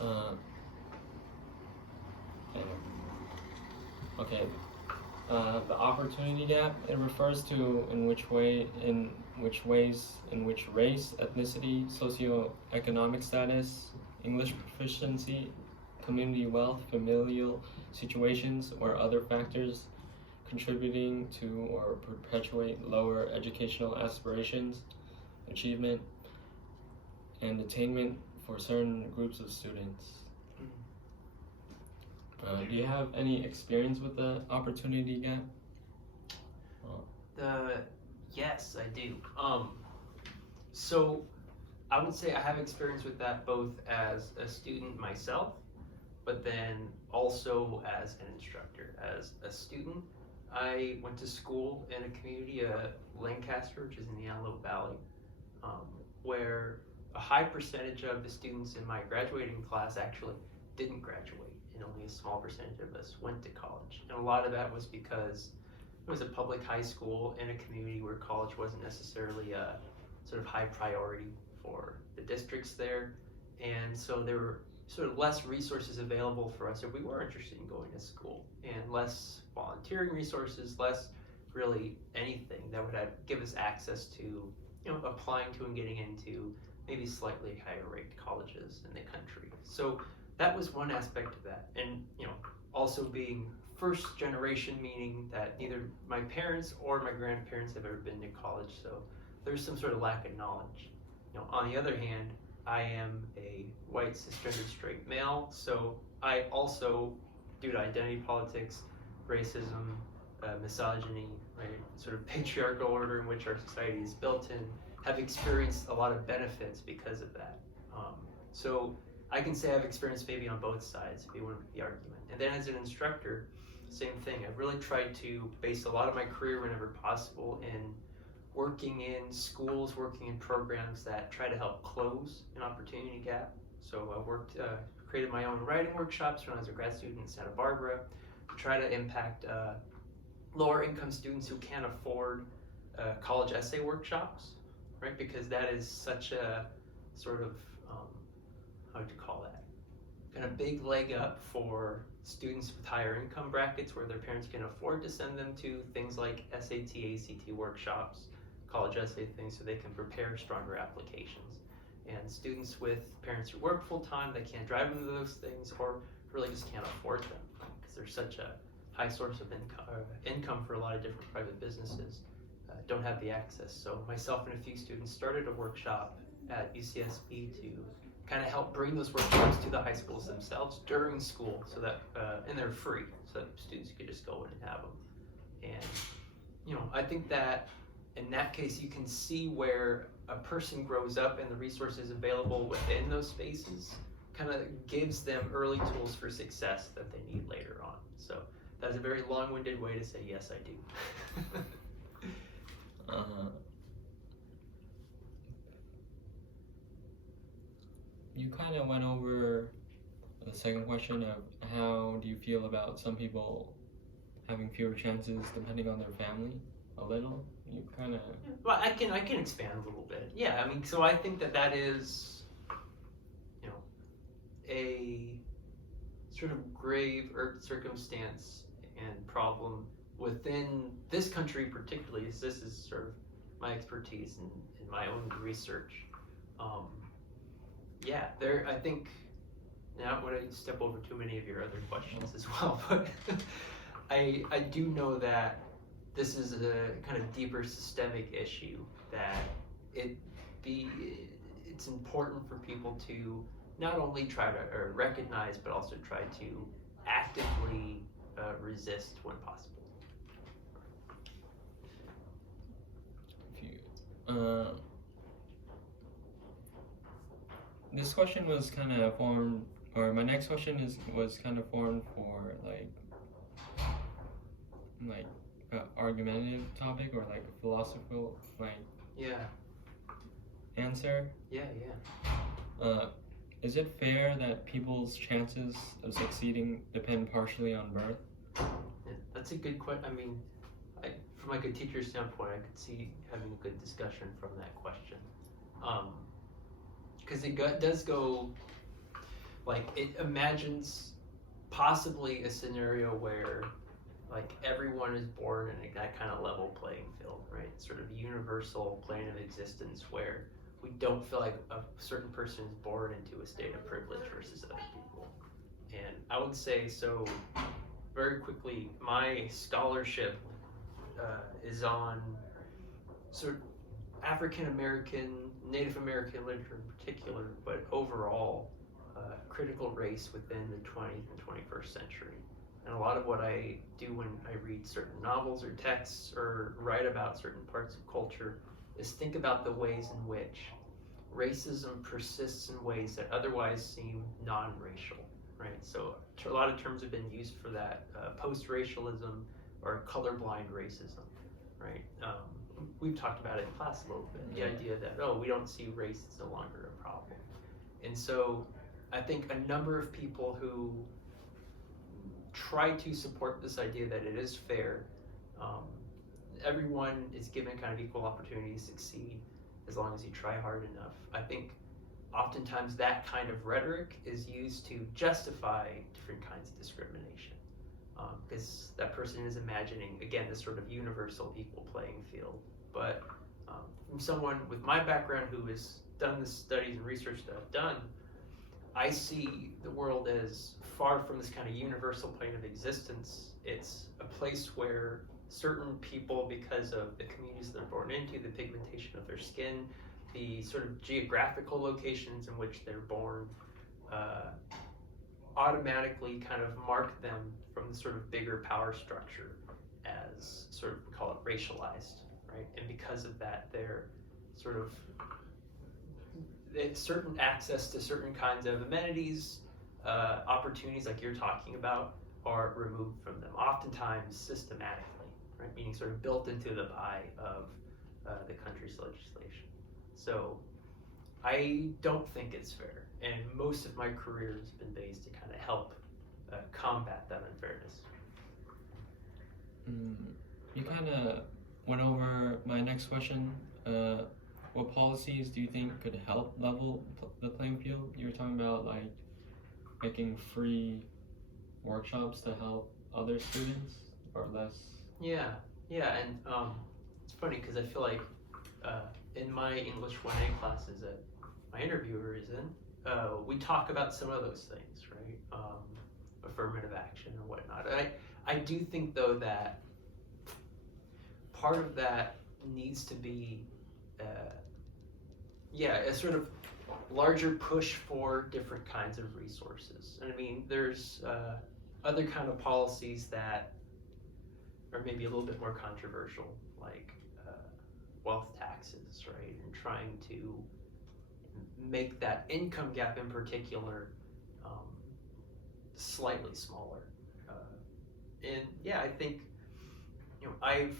Uh, okay. The opportunity gap, it refers to in which which race, ethnicity, socioeconomic status, English proficiency, community wealth, familial situations, or other factors contributing to or perpetuate lower educational aspirations, achievement, and attainment for certain groups of students. Do you have any experience with the opportunity gap? Yes, I do. So I would say I have experience with that both as a student myself, but then also as an instructor. As a student, I went to school in a community, Lancaster, which is in the Antelope Valley, where a high percentage of the students in my graduating class actually didn't graduate, and only a small percentage of us went to college. And a lot of that was because it was a public high school in a community where college wasn't necessarily a sort of high priority for the districts there, and so there were sort of less resources available for us if we were interested in going to school, and less volunteering resources, less really anything that would give us access to, applying to and getting into maybe slightly higher ranked colleges in the country. So that was one aspect of that, and also being first generation, meaning that neither my parents or my grandparents have ever been to college, so there's some sort of lack of knowledge. On the other hand, I am a white cisgendered straight male, so I also, due to identity politics, racism, misogyny, right, sort of patriarchal order in which our society is built in, have experienced a lot of benefits because of that. So I can say I've experienced maybe on both sides, if you want the argument. And then as an instructor, same thing. I've really tried to base a lot of my career whenever possible in working in schools, working in programs that try to help close an opportunity gap. So I created my own writing workshops when I was a grad student in Santa Barbara to try to impact lower income students who can't afford college essay workshops, right? Because that is such a sort of, how would you call that? Kind of big leg up for students with higher income brackets where their parents can afford to send them to things like SAT, ACT workshops, college essay things, so they can prepare stronger applications. And students with parents who work full time, that can't drive them to those things, or really just can't afford them because they're such a high source of income for a lot of different private businesses, don't have the access. So myself and a few students started a workshop at UCSB to kind of help bring those workshops to the high schools themselves during school, so that and they're free, so that students could just go in and have them. And I think that in that case you can see where a person grows up and the resources available within those spaces kind of gives them early tools for success that they need later on. So that's a very long-winded way to say yes, I do. You kind of went over the second question of how do you feel about some people having fewer chances depending on their family a little. You kind of... Well, I can expand a little bit. Yeah, I mean, so I think that is, a sort of grave circumstance and problem within this country particularly, as this is sort of my expertise in my own research. I think, now I don't want to step over too many of your other questions as well, but I do know that this is a kind of deeper systemic issue, that it's important for people to not only try to recognize, but also try to actively resist when possible. This question was kind of formed, or my next question was kind of formed for like argumentative topic, or like a philosophical answer. Is it fair that people's chances of succeeding depend partially on birth? Yeah, that's a good question. I mean, from like a teacher's standpoint, I could see having a good discussion from that question. Because it does go, like it imagines possibly a scenario where like everyone is born in that kind of level playing field, right? Sort of universal plane of existence where we don't feel like a certain person is born into a state of privilege versus other people. And I would say, so very quickly, my scholarship is on sort of African American, Native American literature in particular, but overall, critical race within the 20th and 21st century. And a lot of what I do when I read certain novels or texts or write about certain parts of culture is think about the ways in which racism persists in ways that otherwise seem non-racial, right? So a lot of terms have been used for that, post-racialism or colorblind racism, right? We've talked about it in class a little bit, the idea that, oh, we don't see race, it's no longer a problem. And so I think a number of people who try to support this idea that it is fair, everyone is given kind of equal opportunity to succeed as long as you try hard enough. I think oftentimes that kind of rhetoric is used to justify different kinds of discrimination, because that person is imagining, again, this sort of universal equal playing field. But from someone with my background who has done the studies and research that I've done, I see the world as far from this kind of universal plane of existence. It's a place where certain people, because of the communities they're born into, the pigmentation of their skin, the sort of geographical locations in which they're born, automatically kind of mark them from the sort of bigger power structure as sort of, we call it racialized, right? And because of that, they're sort of certain access to certain kinds of amenities, opportunities like you're talking about, are removed from them, oftentimes systematically, right? Meaning sort of built into the pie of the country's legislation. So I don't think it's fair, and most of my career has been based to kind of help combat that unfairness. You kind of went over my next question. What policies do you think could help level the playing field? You were talking about like making free workshops to help other students or less. Yeah, and it's funny because I feel like in my English 1A classes that my interviewer is in, we talk about some of those things, right? Affirmative action or whatnot. I do think though that part of that needs to be a sort of larger push for different kinds of resources. And I mean, there's other kind of policies that are maybe a little bit more controversial, like wealth taxes, right? And trying to make that income gap in particular slightly smaller. And yeah, I think, I've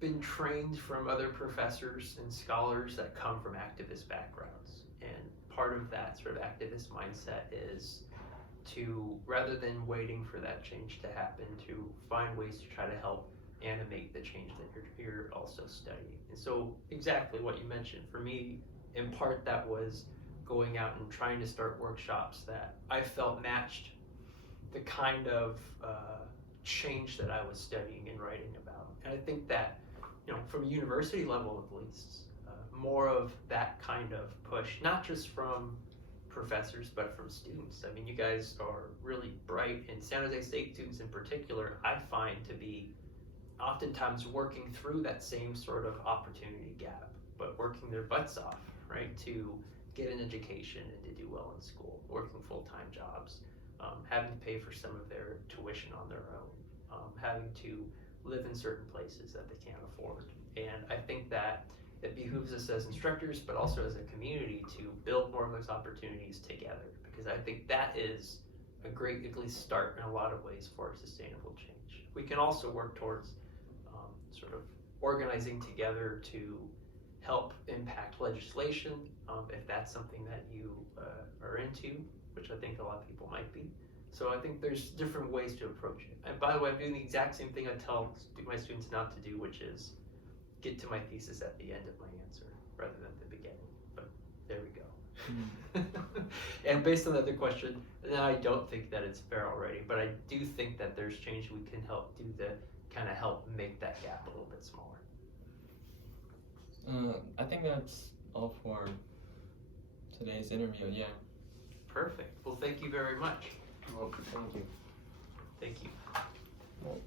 been trained from other professors and scholars that come from activist backgrounds, and part of that sort of activist mindset is to, rather than waiting for that change to happen, to find ways to try to help animate the change that you're also studying. And so exactly what you mentioned, for me, in part that was going out and trying to start workshops that I felt matched the kind of change that I was studying and writing about. And I think that, from a university level at least, more of that kind of push, not just from professors, but from students. I mean, you guys are really bright, and San Jose State students in particular, I find to be oftentimes working through that same sort of opportunity gap, but working their butts off, right, to get an education and to do well in school, working full-time jobs, having to pay for some of their tuition on their own, having to live in certain places that they can't afford. And I think that it behooves us as instructors, but also as a community, to build more of those opportunities together, because I think that is a great, at least, start in a lot of ways for sustainable change. We can also work towards sort of organizing together to help impact legislation, if that's something that you are into, which I think a lot of people might be. So I think there's different ways to approach it. And by the way, I'm doing the exact same thing I tell my students not to do, which is get to my thesis at the end of my answer rather than the beginning. But there we go. And based on the other question, No, I don't think that it's fair already, but I do think that there's change we can help do to kind of help make that gap a little bit smaller. I think that's all for today's interview. Yeah. Perfect. Well, thank you very much. Well, thank you. Thank you. Well,